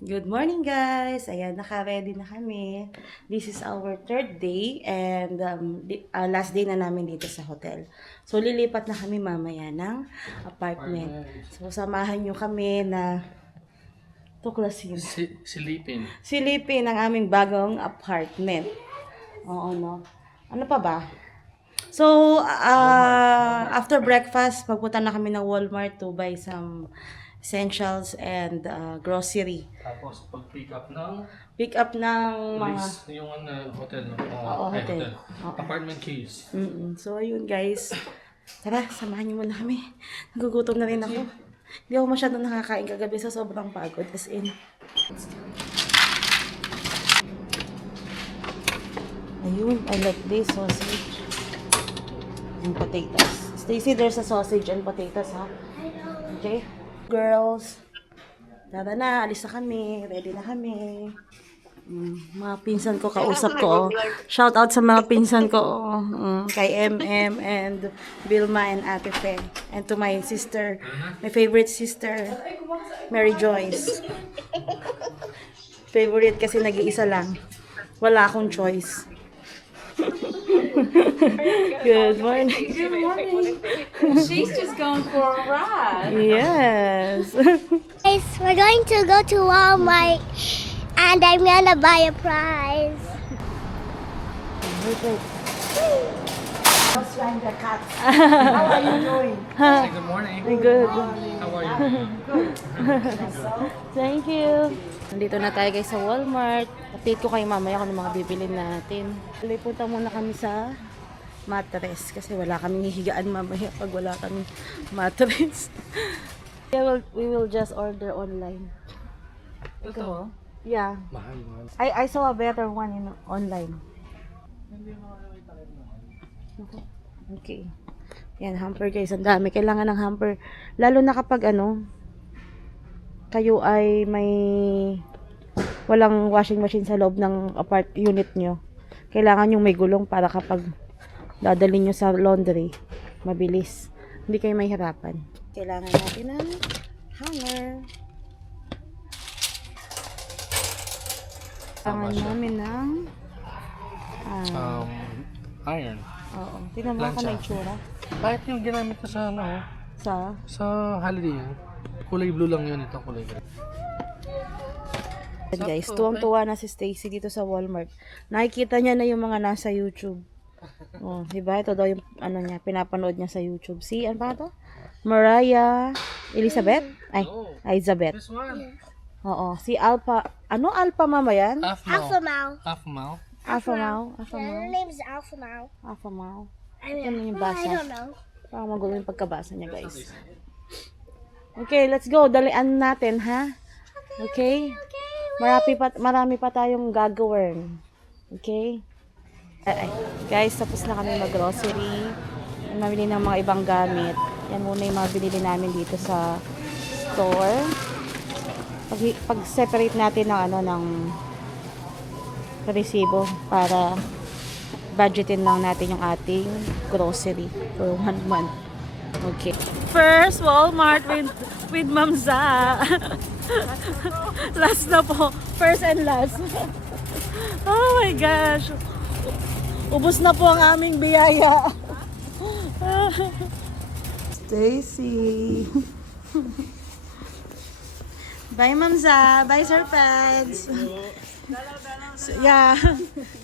Good morning, guys! Ayan, naka-ready na kami. This is our third day and last day na namin dito sa hotel. So, lilipat na kami mamaya ng apartment. So, samahan nyo kami na tuklasin. Silipin ang aming bagong apartment. Oo, no? Ano pa ba? So, after breakfast, magpunta na kami ng Walmart to buy some essentials and grocery. Tapos pag-pick up Pick up ng mga... yung hotel, no? Oo, hotel. Oo. Apartment keys. So, ayun guys. Tara, samahan niyo muna kami. Nagugutom na rin ako. Hindi ako masyadong nakakain kagabi sa sobrang pagod. As in. Ayun, I like this sausage. And potatoes. Stacy, there's a sausage and potatoes, ha? Okay? Girls, tara na, alis na kami, ready na kami. Mga pinsan ko, kausap ko. Shout out sa mga pinsan ko. Kay MM and Vilma and Ate Fe. And to my sister, my favorite sister, Mary Joyce. Favorite kasi nag-iisa lang. Wala akong choice. Good morning. Good morning. She's just going for a ride. Yes. Guys, we're going to go to Walmart and I'm gonna buy a prize. Wait. How's the cat? How are you doing? Say good morning. Good. How are you? Thank you. Nandito na tayo guys sa Walmart. Update ko kayo mamaya kung ano mga bibilin natin. Punta muna kami sa mattress kasi wala kaming hihigaan mamaya pag wala kaming mattress. Yeah, we will just order online. Ito? Yeah. Mahal. I saw a better one in online. Okay. Yan, hamper guys. Ang dami. Kailangan ng hamper. Lalo na kapag kayo ay may walang washing machine sa loob ng unit nyo. Kailangan yung may gulong para kapag dadalhin nyo sa laundry, mabilis. Hindi kayo mahirapan. Kailangan natin ng hanger. Kailangan namin ng Iron. oo. Tingnan mo ka na itsura. Bakit yung ginamit ko sa sa holiday yan? Kulay blue lang yun, ito kulay green. Guys, tuwang-tuwa na si Stacy dito sa Walmart. Nakikita niya na yung mga nasa YouTube. Oh, diba? Ito daw yung niya, pinapanood niya sa YouTube. Si, ano pa to? Mariah Elizabeth? Ay, Elizabeth. This one. Oo, si Alpha. Ano Alpha Mama yan? Alpha Mao. Alpha Mau. Her name's Alpha Mao. Alpha Mau. I Ito na yung I basa. don't know. Parang magulo yung pagkabasa niya, guys. Okay, let's go. Dalian natin, ha? Okay? Marami pa tayong gagawin. Okay? Guys, tapos na kami mag-grocery. Mamili ng mga ibang gamit. Yan muna yung mga binili namin dito sa store. Pag-separate natin ng resibo para budgetin lang natin yung ating grocery for 1 month. Okay. First Walmart with Ma'am Za. Last na po. First and last. Oh my gosh. Ubos na po ang aming biyaya. Stacy. Bye Ma'am Za. Bye Sir Pads. So, yeah.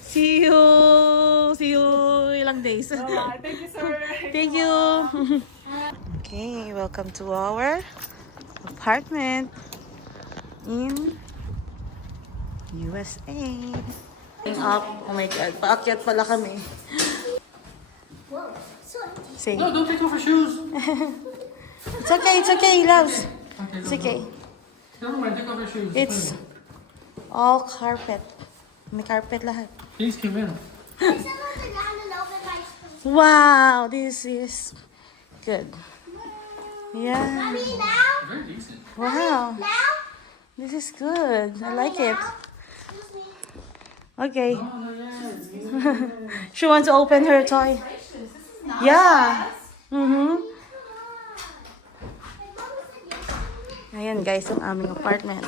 See you ilang days. Thank you, sir. Thank you. Okay, welcome to our apartment in USA. Up. Oh my God. Paakyat pala kami. Whoa. So Say. No, don't take off your shoes. It's okay, loves. It's okay. Never mind, take off your shoes. It's all carpet. May carpet lahat. Please come in. Wow, this is good. Yeah. Very decent. Wow. This is good. I like it. Okay. She wants to open her toy. Yeah. Ayan guys, ang aming apartment.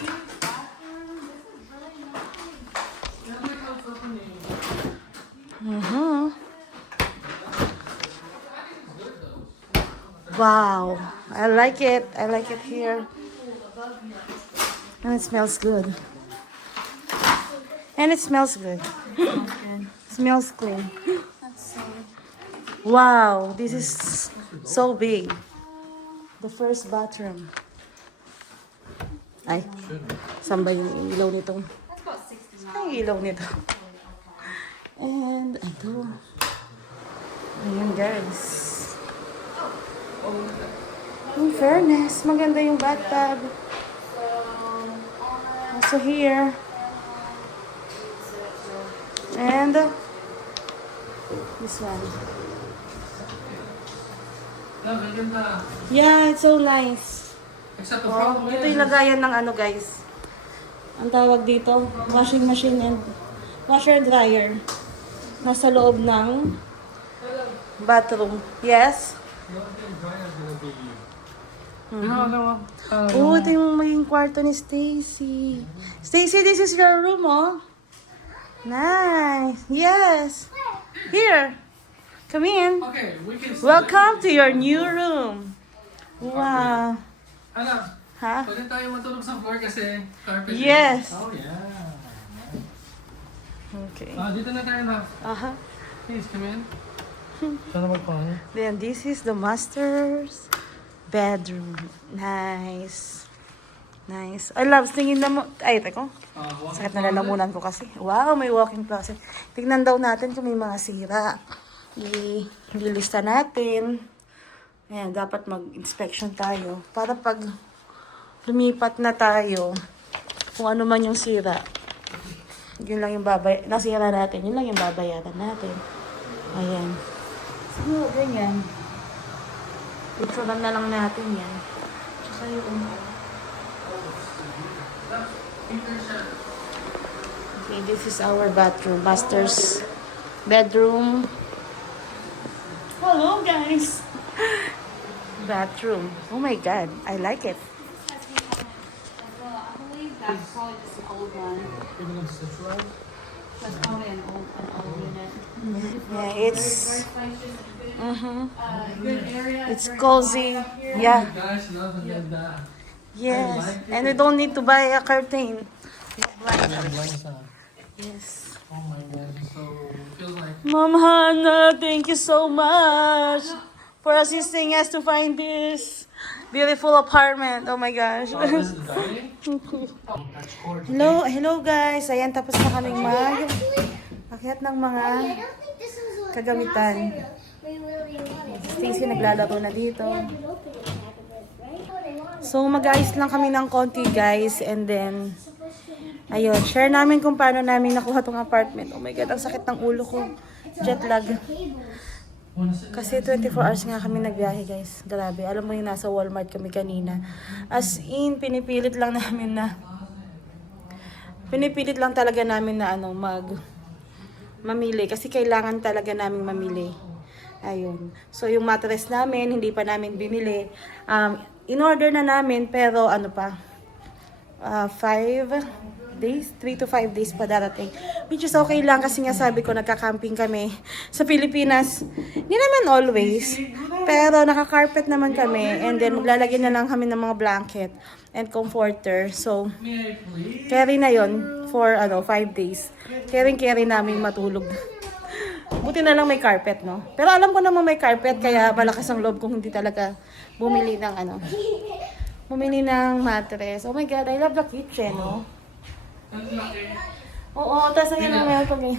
Wow, I like it. I like it here. And it smells good. And it smells good. Smells clean. Wow, this is so big. The first bathroom. Ay, saan ba yung ilaw nitong? Ay, ilaw nito. And ito. Ayan guys. In fairness, maganda yung bathtub. Also here. And this one. Ang ganda. Yeah, it's so nice. Except the Oh, problem ito is, yung lagayan ng ano guys. Ang tawag dito, washing machine and washer and dryer. Nasa loob ng bathroom. Yes? ano, Oh, ito yung maging kwarto ni Stacy. Stacy, this is your room, oh. Nice. Yes. Here. Come in. okay, we can Welcome to your new room. Wow. Ano, Ha? pwede tayo matulog sa floor kasi carpet. Yes. Oh, yeah. Okay. Dito na tayo na. Aha. Please, come in. Sana magpano? Then this is the master's bedroom. Nice. Nice. I love tingin na mo. Ay, teko. Sakit na lalamunan ko kasi. Wow, may walk-in closet. Tignan daw natin kung may mga sira. Ililista natin. Ayan, dapat mag-inspection tayo. Para pag lumipat na tayo, kung ano man yung sira, yun lang yung nasira natin, yun lang yung babayaran natin. Ayan. Siguro, ganyan. Ituran na lang natin yan. Tsaka yung... Okay, this is our bathroom. Master's bedroom. Hello, guys. Bathroom. Oh my God, I like it. I believe that's probably just an old one. That's probably an old unit. Yeah, it's Good area. it's cozy. Yeah, Guys, love ang ganda. yes, and we don't need to buy a curtain. Yes. Oh my God, so it feels like Mom Hannah, thank you so much for assisting us to find this beautiful apartment. Oh my gosh. this is dining. That's gorgeous. Hello guys. Ayan, tapos na kaming akyat ng mga I don't think this is what kagamitan. we really wanted. Stacy naglalaro na dito. We open it right? So mag-ayos lang kami ng konti guys, and then ayun, share namin kung paano namin nakuha tong apartment. Oh my God, ang sakit ng ulo ko. Jet lag. Kasi 24 hours nga kami nagbiyahe guys. Grabe. Alam mo yung nasa Walmart kami kanina. As in, pinipilit lang talaga namin na mamili. Kasi kailangan talaga namin mamili. Ayun. So yung mattress namin, hindi pa namin binili. In-order na namin, pero 3 to 5 days pa darating. Which is okay lang kasi nga sabi ko nagka-camping kami sa Pilipinas. Hindi naman always. Pero naka-carpet naman kami. And then maglalagyan na lang kami ng mga blanket and comforter. So, carry na yon for 5 days. Carry namin matulog. Buti na lang may carpet, no? Pero alam ko naman may carpet, kaya malakas ang loob kung hindi talaga bumili ng mattress. Oh my God, I love the kitchen, no? Oo, tapos ayan ang meron kami.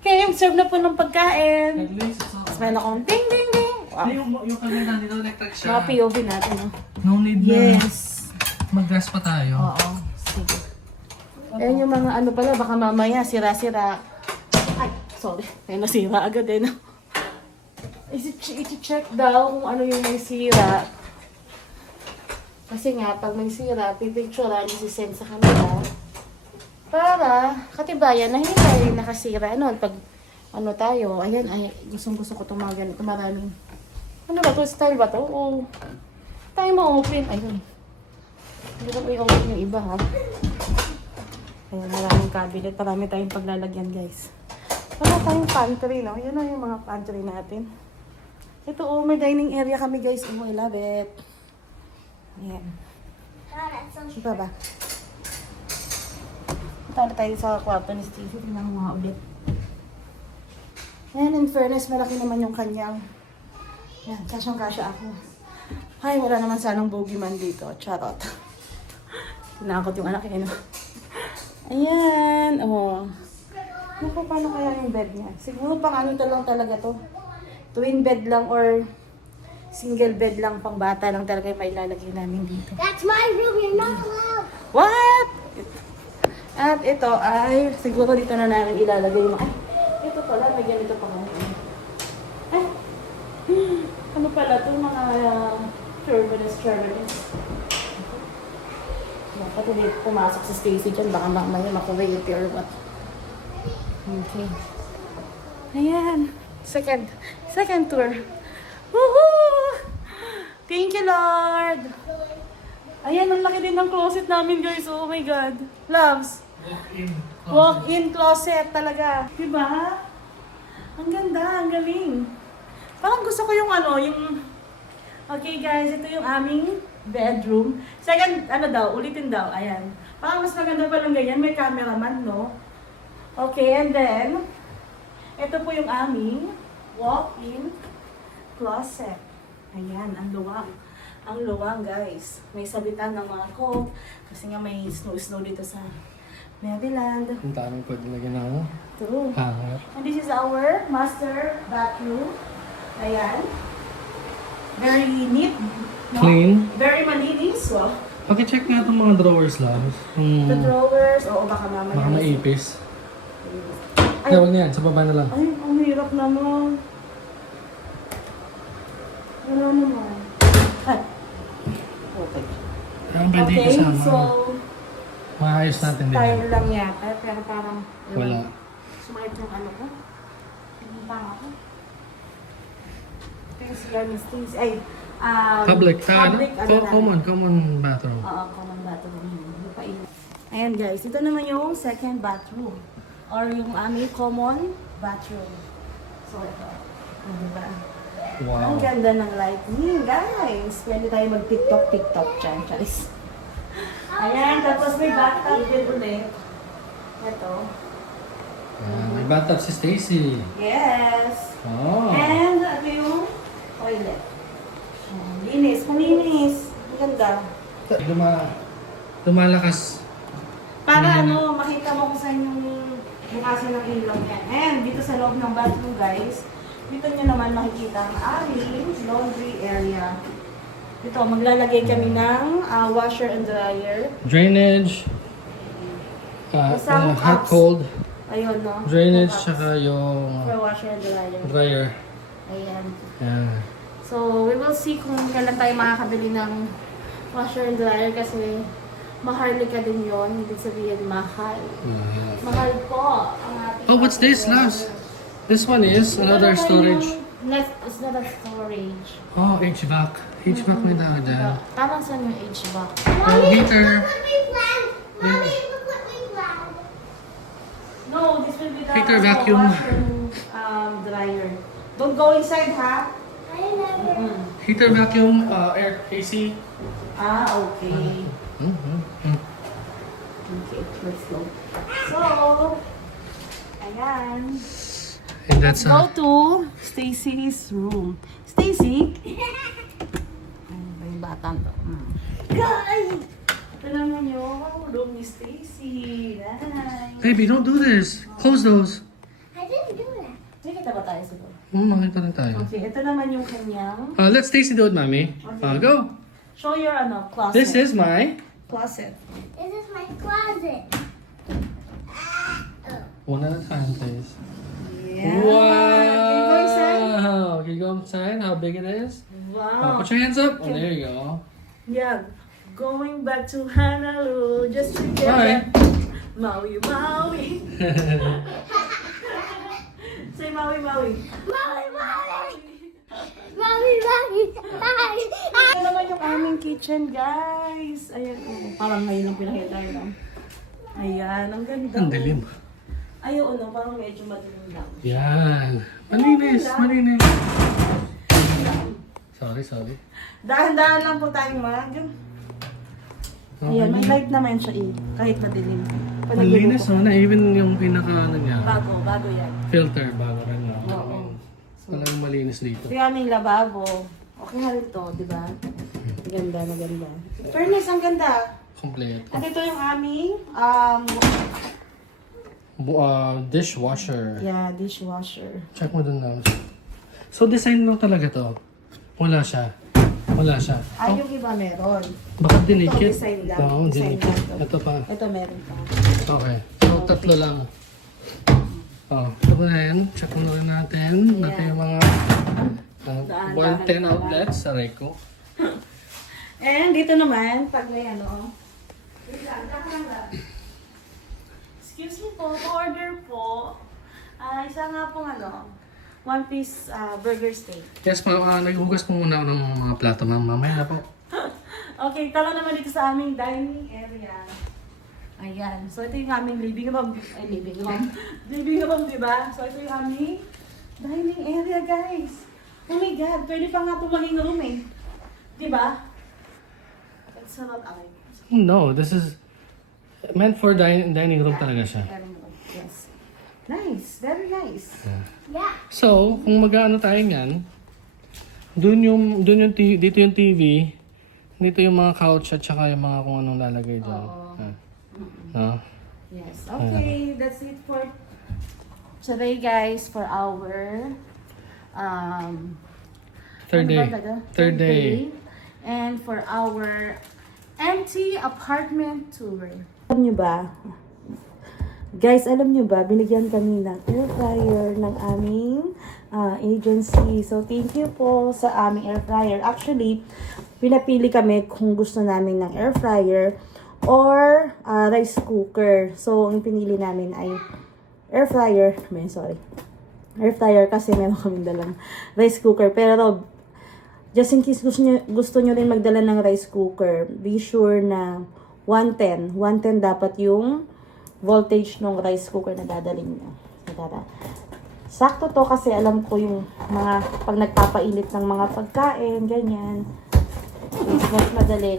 Okay, serve na po ng pagkain. At least, Tapos meron akong ding, ding, ding. Wow. yung kanya dito, electric siya. Mga POV natin, no? No need na Yes. mag-gas pa tayo. Oo, sige. Ayan yung mga pala, baka mamaya sira-sira. Ay, sorry. Ay, nasira agad eh, no? I-check daw kung ano yung may sira. Kasi nga, pag may sira, pipicturean, isi-send sa kanila. Para katibayan na hindi tayo nakasira. Pag tayo, ayan, gustong-gusto ko itong mga ganito, maraming. Ano ba to? Style ba to? O tayo ma-open. Ayun. Hindi ko i-open yung iba, ha? Ayan, maraming cabinet. Marami tayong paglalagyan, guys. Wala tayong pantry, no? Yun na yung mga pantry natin. Ito may dining area kami guys. Oh, I love it. Ayan. God, that's so Ito ba? Punta tayo sa kwarto ni Stacey. Tingnan mo nga ulit. Ayan, in fairness, malaki naman yung kanyang. Yan, kasyang-kasya ako. Ay, wala naman sanang bogeyman dito. Charot. Tinakot yung anak eh, no? Ayan, oh. Naku, paano kaya yung bed niya? Siguro pang ano lang talaga to. Twin bed lang or single bed lang, pang bata lang talaga yung mailalagay namin dito. That's my room. You're not allowed. What? At ito ay, siguro dito na namin ilalagay yung, ay, ito pala, may ganito pa kami. Ay, ano pala ito, mga turbulence. Dapat hindi pumasok si Stacey dyan, baka mamaya makuwait or what. Okay. Ayan, second tour. Woohoo! Thank you, Lord! Ayan, ang laki din ng closet namin, guys. Oh my God. Loves. Walk-in closet talaga. Diba? Ang ganda, ang galing. Parang gusto ko yung ano, yung... Okay guys, ito yung aming bedroom. Second, ulitin daw. Ayan. Parang mas maganda pa lang ganyan. May cameraman, no? Okay, and then, ito po yung aming walk-in closet. Ayan, ang luwang. Ang luwang, guys. May sabitan ng mga coat. Kasi nga may snow dito sa Maryland. Ang tanong pwede lagyan ng True. hanger. And this is our master bathroom. Ayan. Very neat. No? Clean. Very malinis. So, Paki-check nga itong mga drawers lang. the drawers. Oo, baka mamaya. Baka maipis. Ay, Kaya wag na yan, sa baba na lang. ay, ang hirap naman. Wala naman. Ay. Okay. Ang pwede Okay, kasama. so, Maayos natin din. style lang yata. Pero parang, Wala. sumakit yung ano ko. Yung panga ko. Ito yung siya ni Stacey. Ay, Public, public, common bathroom. Oo, common bathroom. Lupain. Ayan guys, ito naman yung second bathroom. Or yung aming common bathroom. So ito. Diba? Ang Wow. ganda ng lighting, guys. Pwede tayo mag-tiktok dyan, Charis. Ayan, tapos may bathtub din ulit. Ito. May bathtub si Stacey. Yes. Oh. And ito yung toilet. Linis, malinis. Ang ganda. Lumalakas. Para makita mo kung saan yung bukasan ng ilaw yan. And dito sa loob ng bathroom, guys, dito nyo naman makikita ang aming laundry area. Ito, maglalagay kami ng washer and dryer. Drainage. Isang Hot cups. cold. Ayun, no? Drainage, Cups tsaka yung for washer and dryer. dryer. Ayan. Yan. So, we will see kung kailan tayo makakabili ng washer and dryer kasi maharlika din yun. Ibig sabihin, mahal. Yeah. Mahal po ang ating Oh, what's this, washer and Loves? dryer. This one is another Ito naman storage. yung it's not a storage. Oh, HVAC. HVAC may tawag dyan. Parang saan yung HVAC? Oh, heater. Look what we planned. Mommy, look what we planned. No, this will be the Heater, vacuum. washer and dryer. Don't go inside, ha? I never. Heater, vacuum, air, AC. Okay. Okay, let's go. So, ayan. And that's Go to Stacy's room. Stacy? Ano ba yung bata to? Guys. Ito naman yung room ni Stacy. Nice. Baby, don't do this. Close those. I didn't do that. Nakita ba tayo siguro? Makita rin tayo. Okay, ito naman yung kanyang. Let Stacey do it, Mommy. Go. Show your closet. This is my closet. This is my closet. one at a time, please. Yeah. Can you go inside? Wow. Can you go inside? How big it is? Wow. Put your hands up. Oh, there you go. Yeah. Going back to Honolulu just to get Bye. that Maui Maui. Say Maui Maui. Mommy, mommy. Mommy, mommy. Hi. Ito naman yung aming kitchen, guys. Ayan, oh. Parang ngayon lang pinakita yun. Oh. Ayan, ang ganda. Ang dilim. Ayun, no, parang medyo madilim lang. Yan. Malinis. Malinis. Sorry. Dahan-dahan lang po tayong Ayan, may light naman siya kahit madilim. Malinis na, even yung pinaka niya. Bago yan. Filter, bago rin na. Oo. Talagang malinis dito. Ito yung aming lababo. Okay na rin to, di ba? Maganda. Fairness, ang ganda. Complete. At ito yung aming Dishwasher. dishwasher. Check mo dun lang. So, design lang talaga to. Wala siya. Yung iba meron. Baka dinikit. Ito, design lang. Oo, Design dinikit. lang to. Ito pa. Ito meron pa. Okay. So, tatlo lang. Ito na yan. Check mo na rin natin. Natin yung mga 110 outlets sa Reco. And dito naman, pag may wait lang. Excuse me po, order po. Isa nga pong one-piece burger steak. Yes, naghugas po muna ako ng mga plato, ma'am. Mamaya na po. Okay, tara naman dito sa aming dining area. Ayan. So, ito yung aming living room. Living room, di ba? So, ito yung aming dining area, guys. Oh my God, pwede pa nga ito maging room eh. Di ba? It's not alike. No, this is meant for dining room talaga siya. Yes. Nice. Very nice. Yeah. So, kung mag-ano tayo niyan, dito yung TV, dito yung mga couch at saka yung mga kung anong lalagay dyan. No? Yes. Okay, that's it for today, guys, for our Third day. Third day. And for our empty apartment tour. Alam nyo ba? Guys, alam nyo ba, binigyan kami ng air fryer ng aming agency. So, thank you po sa aming air fryer. Actually, pinapili kami kung gusto namin ng air fryer or rice cooker. So, ang pinili namin ay air fryer. Air fryer kasi meron kaming dalang rice cooker. Pero, just in case gusto nyo rin magdala ng rice cooker, be sure na 110. 110 dapat yung voltage ng rice cooker na dadalhin nyo. Sakto to kasi alam ko yung mga pag nagpapainit ng mga pagkain, ganyan. Mas madali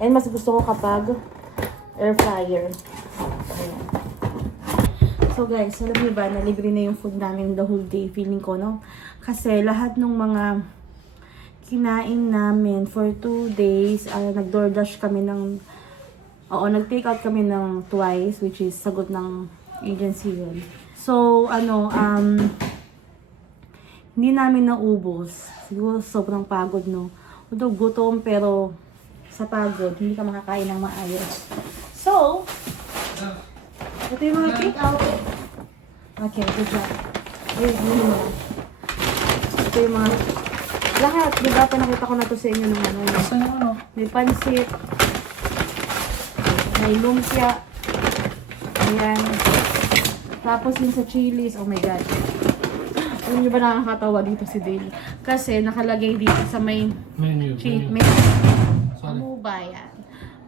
and mas gusto ko kapag air fryer. Ayan. So guys, alam niyo ba na libre na yung food namin the whole day, feeling ko, no? Kasi lahat ng mga kinain namin for 2 days, nag-DoorDash kami nag-take out kami ng twice, which is sagot ng agency yun. So, hindi namin naubos. Siguro sobrang pagod, no? Although gutom, pero sa pagod, hindi ka makakain ng maayos. So, ito yung mga take out. Okay, good job. Ito yung mga lahat, di ba? Pinakita ko na to sa inyo nung may pansit, may lumpia, ayan. Tapos yung sa chilies, oh my God. Alam nyo ba nakakatawa dito si Dale? Kasi nakalagay dito sa may Menu. Ano ba yan?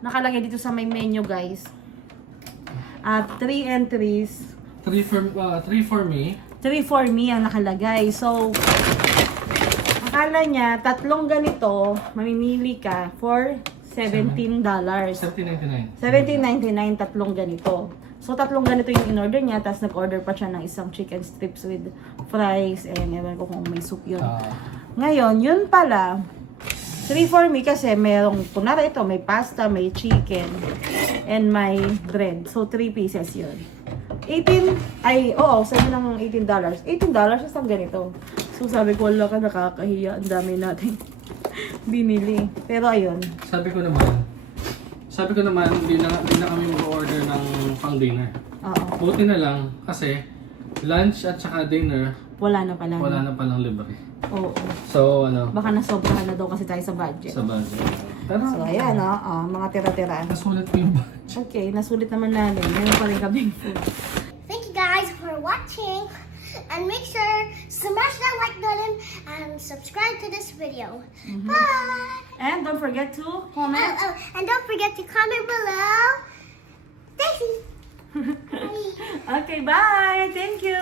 Nakalagay dito sa may menu, guys. 3 entries. 3 for me. 3 for me ang nakalagay. So, akala niya, 3 ganito, mamimili ka for $17. $17.99. $17.99, 3 ganito. So, 3 ganito yung in-order niya, tapos nag-order pa siya ng isang chicken strips with fries, and ewan ko kung may soup yun. Ngayon, yun pala, 3 for me kasi merong, kunwari ito, may pasta, may chicken, and may bread. So, 3 pieces yun. Sabi ng $18. $18 isang ganito. So, sabi ko, wala ka, nakakahiya. Ang dami natin binili. Pero, ayun. Sabi ko naman, hindi na kami mag-order ng pang dinner. Oo. Buti na lang kasi lunch at saka dinner, Wala na pala. wala na palang libre. Oo. So, Baka nasobrahan na daw kasi tayo sa budget. sa budget. Pero, So, ayan, mga tira-tira. nasulit ko yung budget. Okay, nasulit naman namin. Meron pa rin kaming food. Thank you guys for watching. And make sure smash that like button and subscribe to this video. Bye! And don't forget to comment. And don't forget to comment below. Thank you. Okay, bye! Thank you!